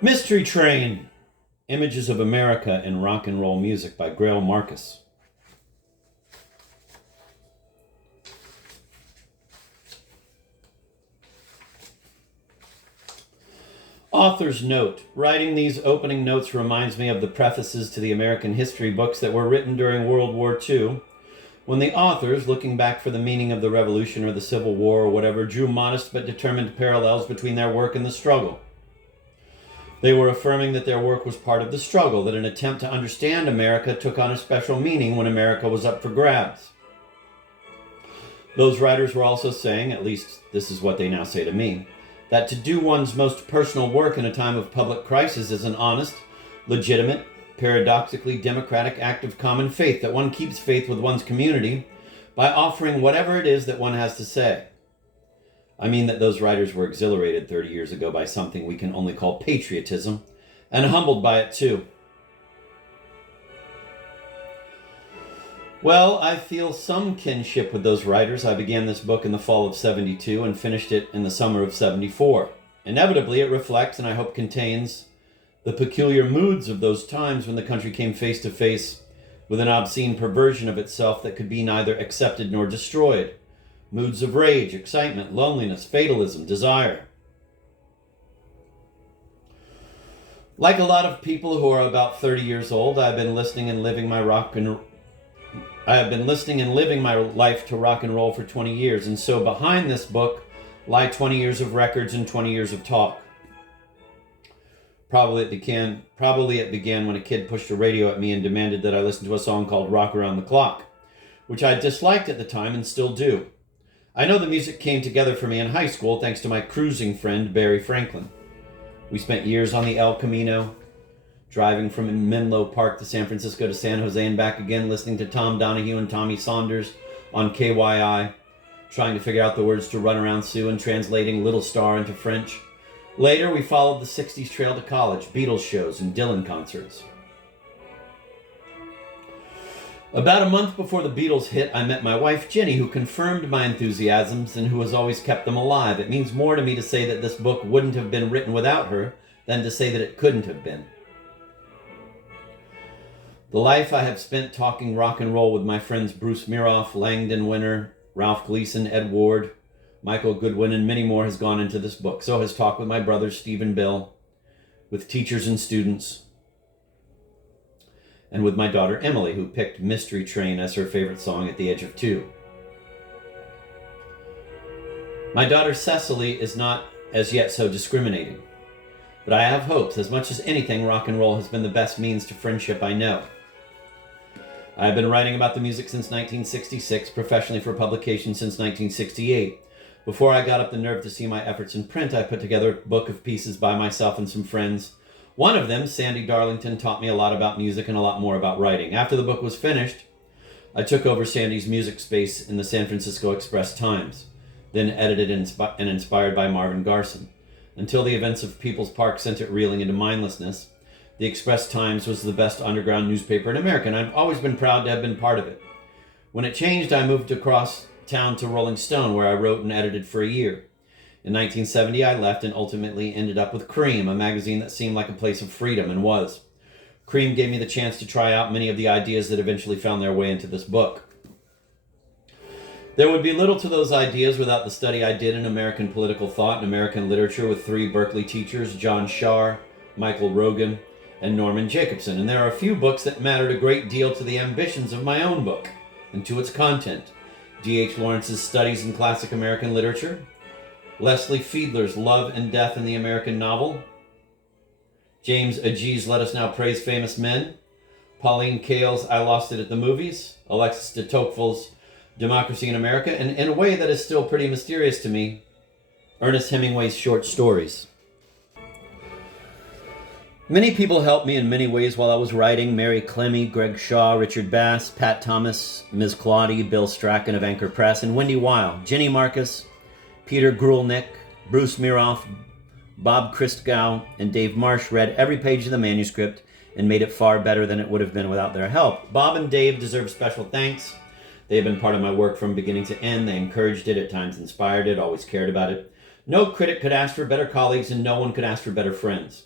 Mystery Train, Images of America in Rock and Roll Music by Greil Marcus. Author's note. Writing these opening notes reminds me of the prefaces to the American history books that were written during World War II, when the authors, looking back for the meaning of the Revolution or the Civil War or whatever, drew modest but determined parallels between their work and the struggle. They were affirming that their work was part of the struggle, that an attempt to understand America took on a special meaning when America was up for grabs. Those writers were also saying, at least this is what they now say to me, that to do one's most personal work in a time of public crisis is an honest, legitimate, paradoxically democratic act of common faith, that one keeps faith with one's community by offering whatever it is that one has to say. I mean that those writers were exhilarated 30 years ago by something we can only call patriotism, and humbled by it too. Well, I feel some kinship with those writers. I began this book in the fall of '72 and finished it in the summer of '74. Inevitably, it reflects, and I hope contains, the peculiar moods of those times when the country came face to face with an obscene perversion of itself that could be neither accepted nor destroyed. Moods of rage, excitement, loneliness, fatalism, desire. Like a lot of people who are about 30 years old, I've been listening and living my life to rock and roll for 20 years, and so behind this book lie 20 years of records and 20 years of talk. Probably it began when a kid pushed a radio at me and demanded that I listen to a song called Rock Around the Clock, which I disliked at the time and still do. I know the music came together for me in high school thanks to my cruising friend Barry Franklin. We spent years on the El Camino, driving from Menlo Park to San Francisco to San Jose and back again, listening to Tom Donahue and Tommy Saunders on KYI, trying to figure out the words to Run Around Sue and translating Little Star into French. Later, we followed the 60s trail to college, Beatles shows, and Dylan concerts. About a month before the Beatles hit, I met my wife, Jenny, who confirmed my enthusiasms and who has always kept them alive. It means more to me to say that this book wouldn't have been written without her than to say that it couldn't have been. The life I have spent talking rock and roll with my friends Bruce Miroff, Langdon Winter, Ralph Gleason, Ed Ward, Michael Goodwin, and many more has gone into this book. So has talk with my brothers Steve and Bill, with teachers and students, and with my daughter Emily, who picked Mystery Train as her favorite song at the age of 2. My daughter Cecily is not as yet so discriminating, but I have hopes. As much as anything, rock and roll has been the best means to friendship I know. I have been writing about the music since 1966, professionally for publication since 1968. Before I got up the nerve to see my efforts in print, I put together a book of pieces by myself and some friends. One of them, Sandy Darlington, taught me a lot about music and a lot more about writing. After the book was finished, I took over Sandy's music space in the San Francisco Express-Times, then edited and inspired by Marvin Garson. Until the events of People's Park sent it reeling into mindlessness, the Express-Times was the best underground newspaper in America, and I've always been proud to have been part of it. When it changed, I moved across town to Rolling Stone, where I wrote and edited for a year. In 1970, I left and ultimately ended up with Cream, a magazine that seemed like a place of freedom, and was. Cream gave me the chance to try out many of the ideas that eventually found their way into this book. There would be little to those ideas without the study I did in American political thought and American literature with 3 Berkeley teachers, John Schaar, Michael Rogan, and Norman Jacobson. And there are a few books that mattered a great deal to the ambitions of my own book and to its content. D.H. Lawrence's Studies in Classic American Literature, Leslie Fiedler's Love and Death in the American Novel, James Agee's Let Us Now Praise Famous Men, Pauline Kael's I Lost It at the Movies, Alexis de Tocqueville's Democracy in America, and in a way that is still pretty mysterious to me, Ernest Hemingway's short stories. Many people helped me in many ways while I was writing: Mary Clemmy, Greg Shaw, Richard Bass, Pat Thomas, Ms. Claudia, Bill Strachan of Anchor Press, and Wendy Weil, Jenny Marcus, Peter Grulnick, Bruce Miroff, Bob Christgau, and Dave Marsh read every page of the manuscript and made it far better than it would have been without their help. Bob and Dave deserve special thanks. They have been part of my work from beginning to end. They encouraged it, at times inspired it, always cared about it. No critic could ask for better colleagues, and no one could ask for better friends.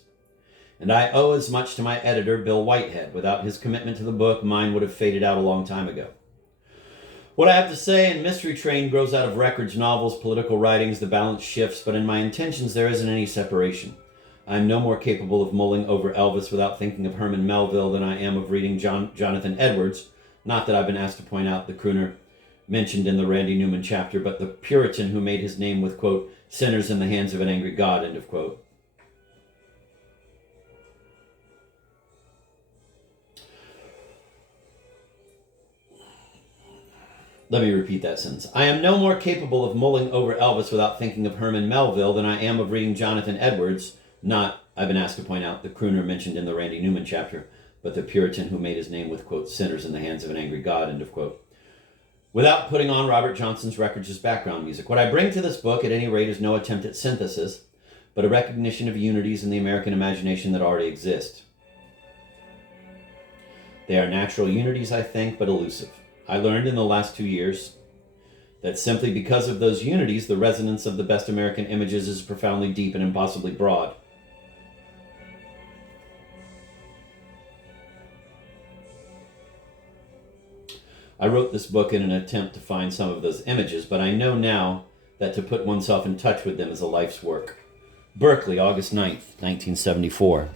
And I owe as much to my editor, Bill Whitehead. Without his commitment to the book, mine would have faded out a long time ago. What I have to say in Mystery Train grows out of records, novels, political writings. The balance shifts, but in my intentions there isn't any separation. I am no more capable of mulling over Elvis without thinking of Herman Melville than I am of reading Jonathan Edwards. Not that I've been asked to point out the crooner mentioned in the Randy Newman chapter, but the Puritan who made his name with, quote, sinners in the hands of an angry God, end of quote. Let me repeat that sentence. I am no more capable of mulling over Elvis without thinking of Herman Melville than I am of reading Jonathan Edwards, not, I've been asked to point out, the crooner mentioned in the Randy Newman chapter, but the Puritan who made his name with, quote, sinners in the hands of an angry God, end of quote, without putting on Robert Johnson's records as background music. What I bring to this book, at any rate, is no attempt at synthesis, but a recognition of unities in the American imagination that already exist. They are natural unities, I think, but elusive. I learned in the last 2 years that simply because of those unities, the resonance of the best American images is profoundly deep and impossibly broad. I wrote this book in an attempt to find some of those images, but I know now that to put oneself in touch with them is a life's work. Berkeley, August 9th, 1974.